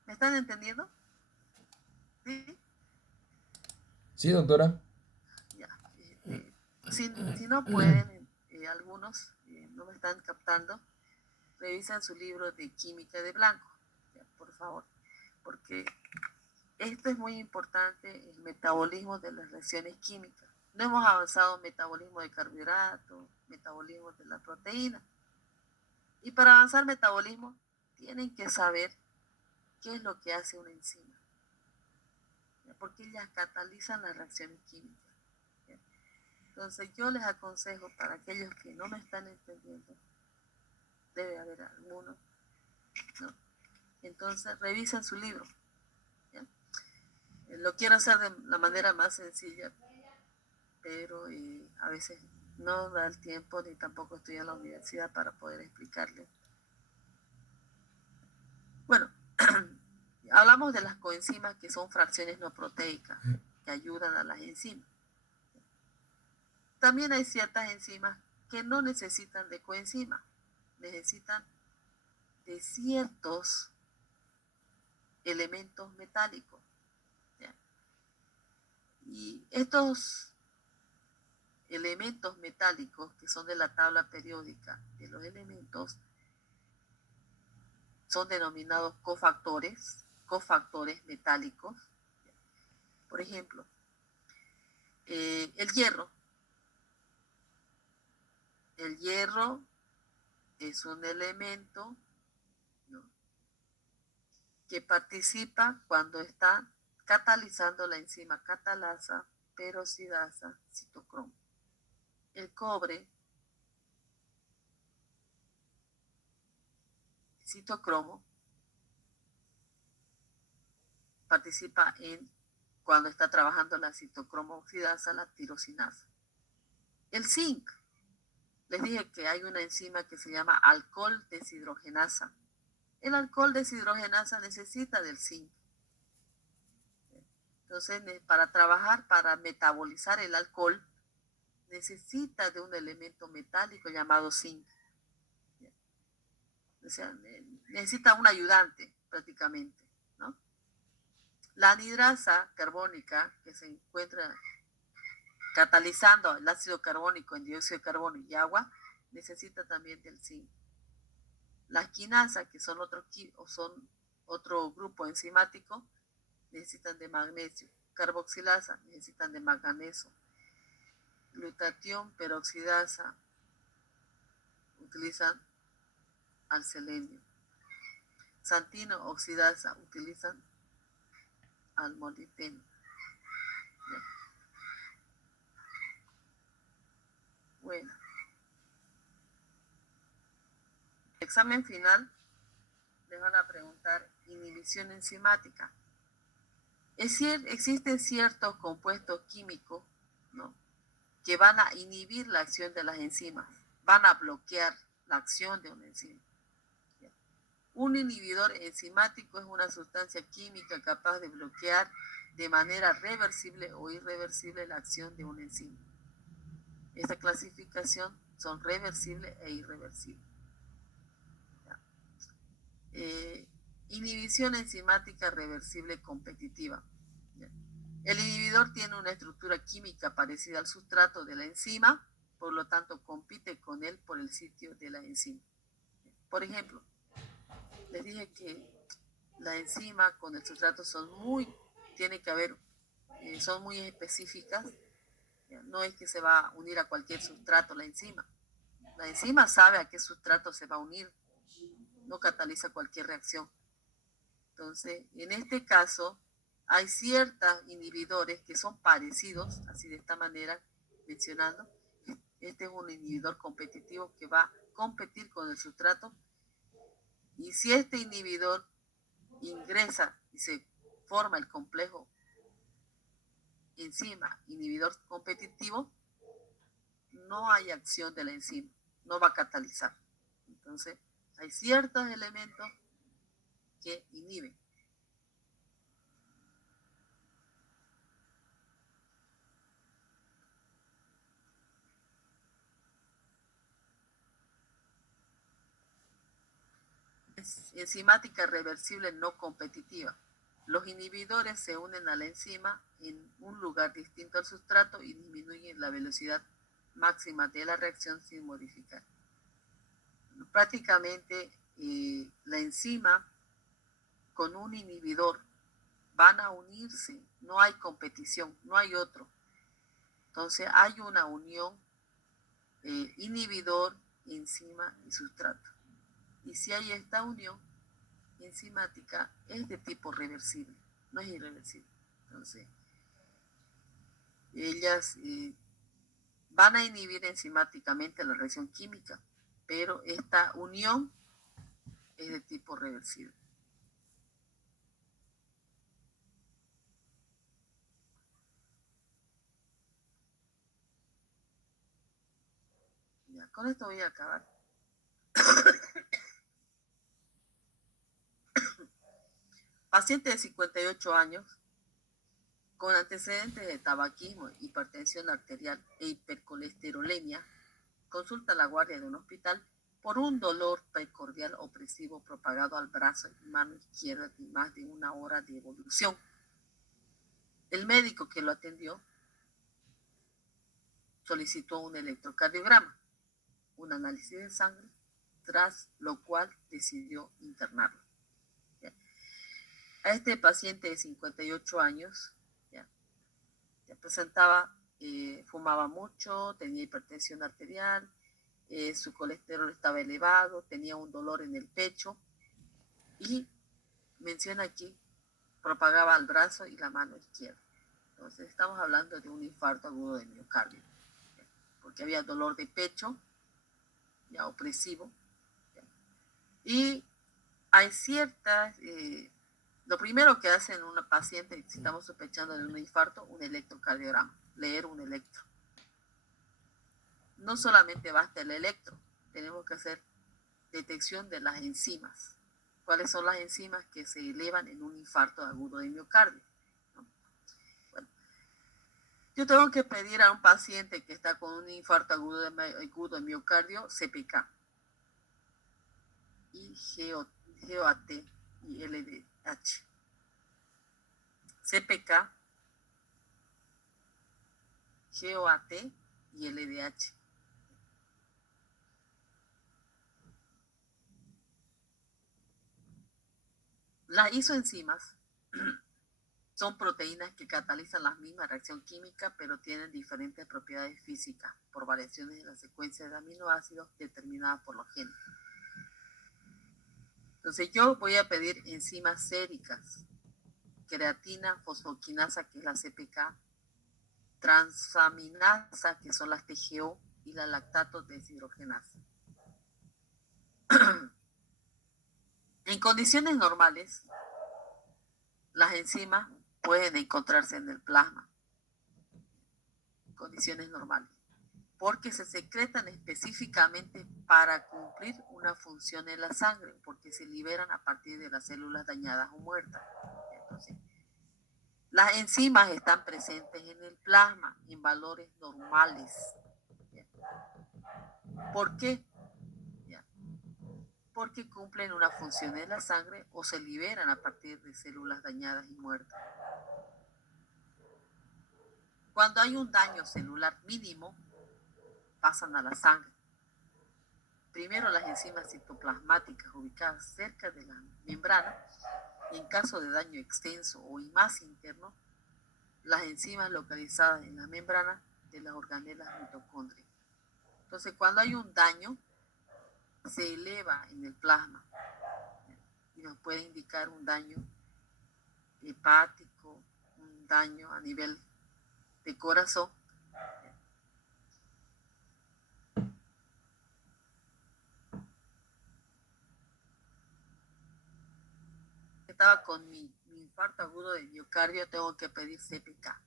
¿Me están entendiendo? ¿Sí? Sí, doctora. Ya. Si no pueden, algunos no me están captando, revisen su libro de química de blanco, ya, por favor, porque esto es muy importante, el metabolismo de las reacciones químicas. No hemos avanzado en metabolismo de carbohidratos, metabolismo de la proteína. Y para avanzar metabolismo, tienen que saber qué es lo que hace una enzima, porque ellas catalizan las reacciones químicas. Entonces yo les aconsejo, para aquellos que no me están entendiendo, debe haber algunos, ¿no? Entonces revisen su libro. ¿Ya? Lo quiero hacer de la manera más sencilla, pero a veces no da el tiempo, ni tampoco estoy en la universidad para poder explicarles. Bueno, hablamos de las coenzimas, que son fracciones no proteicas que ayudan a las enzimas. También hay ciertas enzimas que no necesitan de coenzimas, necesitan de ciertos elementos metálicos. ¿Ya? Y estos elementos metálicos, que son de la tabla periódica de los elementos, son denominados cofactores metálicos. Por ejemplo, el hierro. El hierro es un elemento, ¿no?, que participa cuando está catalizando la enzima catalasa, peroxidasa, citocromo. El cobre, citocromo, participa cuando está trabajando la citocromo oxidasa, la tirosinasa. El zinc, les dije que hay una enzima que se llama alcohol deshidrogenasa. El alcohol deshidrogenasa necesita del zinc. Entonces, para trabajar, para metabolizar el alcohol, necesita de un elemento metálico llamado zinc. O sea, necesita un ayudante prácticamente, ¿no? La anhidrasa carbónica que se encuentra catalizando el ácido carbónico en dióxido de carbono y agua, necesita también del zinc. Las quinasas, que son otro grupo enzimático, necesitan de magnesio. Carboxilasa, necesitan de manganeso. Glutatión peroxidasa, utilizan al selenio. Xantino oxidasa, utilizan al molibdeno. Bueno, el examen final les van a preguntar inhibición enzimática. Existen ciertos compuestos químicos, ¿no?, que van a inhibir la acción de las enzimas, van a bloquear la acción de una enzima. Un inhibidor enzimático es una sustancia química capaz de bloquear de manera reversible o irreversible la acción de una enzima. Esta clasificación son reversible e irreversible. Inhibición enzimática reversible competitiva. El inhibidor tiene una estructura química parecida al sustrato de la enzima, por lo tanto compite con él por el sitio de la enzima. Por ejemplo, les dije que la enzima con el sustrato son muy específicas. No es que se va a unir a cualquier sustrato la enzima. La enzima sabe a qué sustrato se va a unir, no cataliza cualquier reacción. Entonces, en este caso, hay ciertos inhibidores que son parecidos, así de esta manera, mencionando. Este es un inhibidor competitivo que va a competir con el sustrato. Y si este inhibidor ingresa y se forma el complejo enzima inhibidor competitivo, no hay acción de la enzima, no va a catalizar. Entonces, hay ciertos elementos que inhiben. Enzimática reversible no competitiva. Los inhibidores se unen a la enzima en un lugar distinto al sustrato y disminuyen la velocidad máxima de la reacción sin modificar. Prácticamente la enzima con un inhibidor van a unirse, no hay competición, no hay otro. Entonces hay una unión inhibidor, enzima y sustrato. Y si hay esta unión enzimática, es de tipo reversible, no es irreversible. Entonces, ellas van a inhibir enzimáticamente la reacción química, pero esta unión es de tipo reversible. Ya, con esto voy a acabar. Paciente de 58 años con antecedentes de tabaquismo, hipertensión arterial e hipercolesterolemia, consulta a la guardia de un hospital por un dolor precordial opresivo propagado al brazo y mano izquierda de más de una hora de evolución. El médico que lo atendió solicitó un electrocardiograma, un análisis de sangre, tras lo cual decidió internarlo. ¿Ya? A este paciente de 58 años ya presentaba, fumaba mucho, tenía hipertensión arterial, su colesterol estaba elevado, tenía un dolor en el pecho y menciona aquí, propagaba al brazo y la mano izquierda. Entonces estamos hablando de un infarto agudo de miocardio, ¿ya? Porque había dolor de pecho, ya opresivo, ¿ya? Y hay ciertas, lo primero que hace en una paciente, si estamos sospechando de un infarto, un electrocardiograma, leer un electro. No solamente basta el electro, tenemos que hacer detección de las enzimas. ¿Cuáles son las enzimas que se elevan en un infarto agudo de miocardio? ¿No? Bueno, yo tengo que pedir a un paciente que está con un infarto agudo de miocardio CPK. y GOT y LDH. CPK, GOAT y LDH. Las isoenzimas son proteínas que catalizan la misma reacción química, pero tienen diferentes propiedades físicas por variaciones en la secuencia de aminoácidos determinadas por los genes. Entonces yo voy a pedir enzimas séricas, creatina, fosfoquinasa, que es la CPK, transaminasa, que son las TGO, y la lactato deshidrogenasa. En condiciones normales, las enzimas pueden encontrarse en el plasma, en condiciones normales, porque se secretan específicamente para cumplir una función en la sangre, porque se liberan a partir de las células dañadas o muertas. Entonces, las enzimas están presentes en el plasma en valores normales. ¿Por qué? Porque cumplen una función en la sangre o se liberan a partir de células dañadas y muertas. Cuando hay un daño celular mínimo, pasan a la sangre. Primero las enzimas citoplasmáticas ubicadas cerca de la membrana, y en caso de daño extenso o más interno, las enzimas localizadas en la membrana de las organelas mitocondrias. Entonces, cuando hay un daño, se eleva en el plasma y nos puede indicar un daño hepático, un daño a nivel de corazón. Estaba con mi infarto agudo de miocardio, tengo que pedir CPK.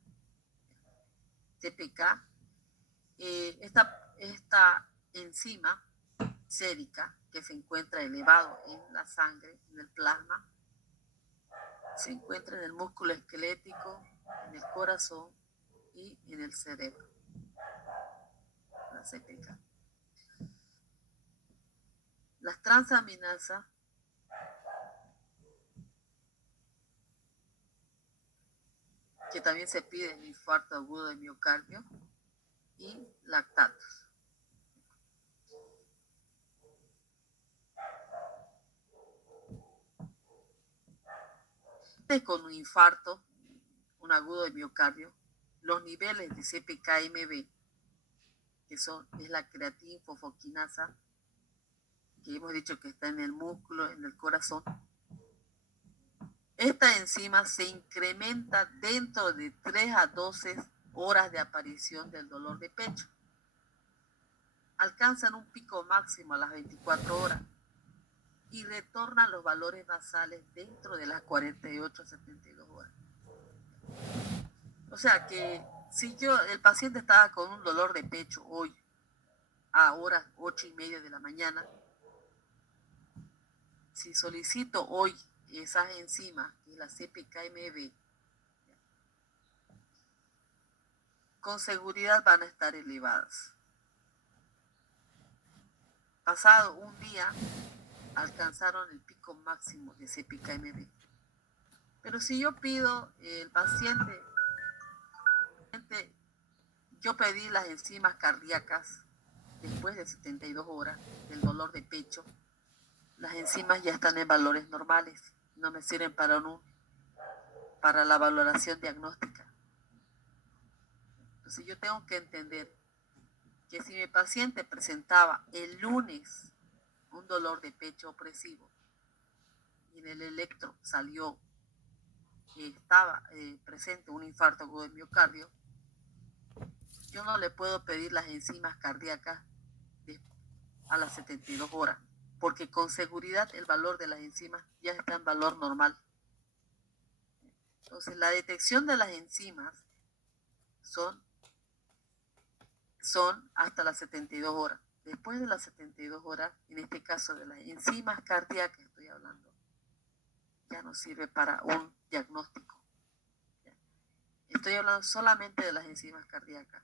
CPK, esta enzima sérica que se encuentra elevado en la sangre, en el plasma, se encuentra en el músculo esquelético, en el corazón y en el cerebro. La CPK. Las transaminasas que también se pide en infarto agudo de miocardio, y lactatos. Con un infarto, un agudo de miocardio, los niveles de CPK-MB, que es la creatina fosfoquinasa, que hemos dicho que está en el músculo, en el corazón, esta enzima se incrementa dentro de 3 a 12 horas de aparición del dolor de pecho. Alcanzan un pico máximo a las 24 horas y retornan los valores basales dentro de las 48 a 72 horas. O sea que si el paciente estaba con un dolor de pecho hoy a horas 8:30 de la mañana, si solicito hoy esas enzimas, que es la CPK-MB, con seguridad van a estar elevadas. Pasado un día, alcanzaron el pico máximo de CPK-MB. Pero si yo pido el paciente, yo pedí las enzimas cardíacas después de 72 horas del dolor de pecho, las enzimas ya están en valores normales, no me sirven para la valoración diagnóstica. Entonces yo tengo que entender que si mi paciente presentaba el lunes un dolor de pecho opresivo y en el electro salió que estaba presente un infarto agudo de miocardio, yo no le puedo pedir las enzimas cardíacas a las 72 horas, porque con seguridad el valor de las enzimas ya está en valor normal. Entonces la detección de las enzimas son hasta las 72 horas. Después de las 72 horas, en este caso de las enzimas cardíacas estoy hablando, ya no sirve para un diagnóstico. Estoy hablando solamente de las enzimas cardíacas.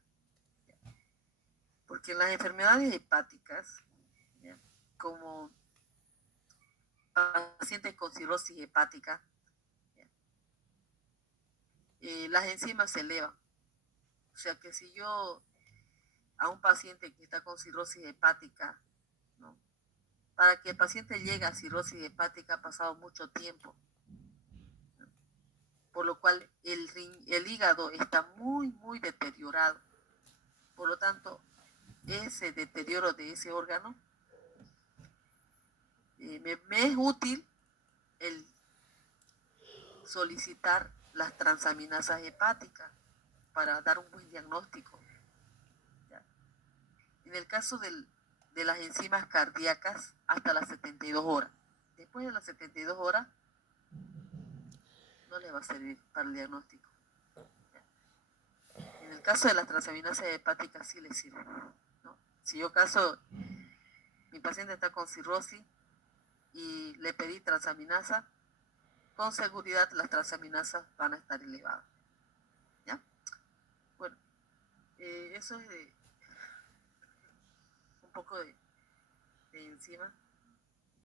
Porque en las enfermedades hepáticas, como pacientes con cirrosis hepática, las enzimas se elevan. O sea que si yo a un paciente que está con cirrosis hepática, ¿no? Para que el paciente llegue a cirrosis hepática ha pasado mucho tiempo, ¿no? Por lo cual el hígado está muy, muy deteriorado. Por lo tanto, ese deterioro de ese órgano me es útil el solicitar las transaminasas hepáticas para dar un buen diagnóstico. ¿Ya? En el caso de las enzimas cardíacas, hasta las 72 horas. Después de las 72 horas, no le va a servir para el diagnóstico. ¿Ya? En el caso de las transaminasas hepáticas, sí le sirve, ¿no? Si yo caso, mi paciente está con cirrosis y le pedí transaminasa, con seguridad las transaminasas van a estar elevadas. ¿Ya? Bueno, eso es un poco de enzima.